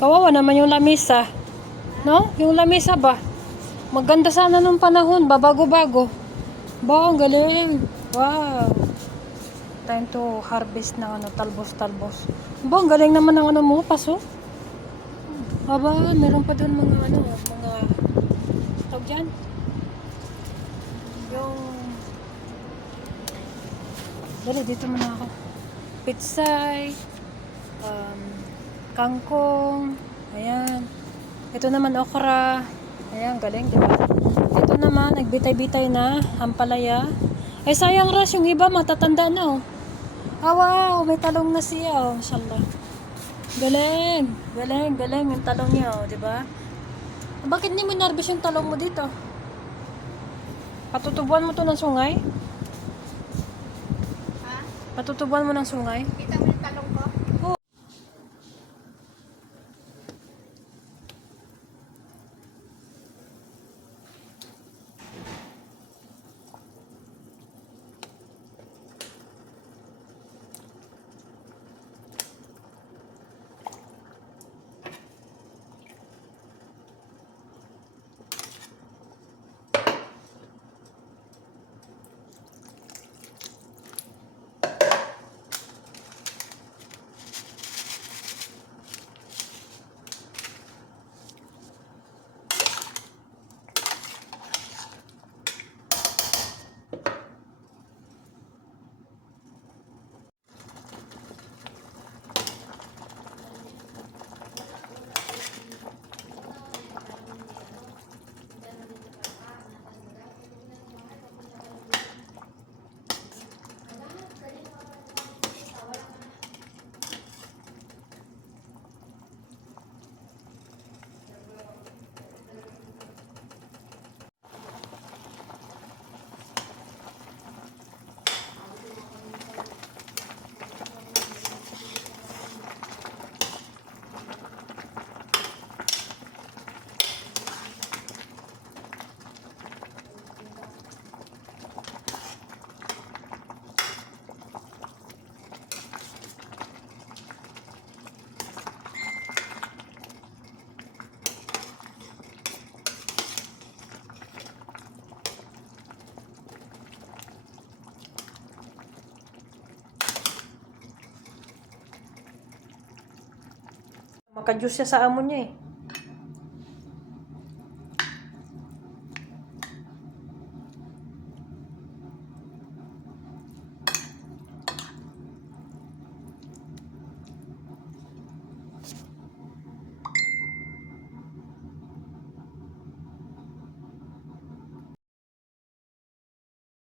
Kawawa naman yung lamesa. No? Yung lamesa ba? Maganda sana nung panahon, babago-bago. Ba, ang galing. Wow. Time to harvest ng talbos-talbos. Ba, ang galing naman ng mo, paso. Aba, meron pa doon mga mga tawag dyan. Yung dali, dito muna ako. Pitsay, kangkong, ayan. Ito naman okra. Ayan, galing, di ba? Ito naman, nagbitay-bitay na, ampalaya. Ay, sayang ras, yung iba matatanda na, oh. Ah, wow, may talong na siya, oh, mashallah. Galing, galing, galing yung talong niya, oh, di ba? Bakit hindi mo narbis yung talong mo dito? Patutubuan mo to ng sungay? Ha? Patutubuan mo ng sungay? Kita mo yung talong ko? Makajuice siya sa amon niya, eh.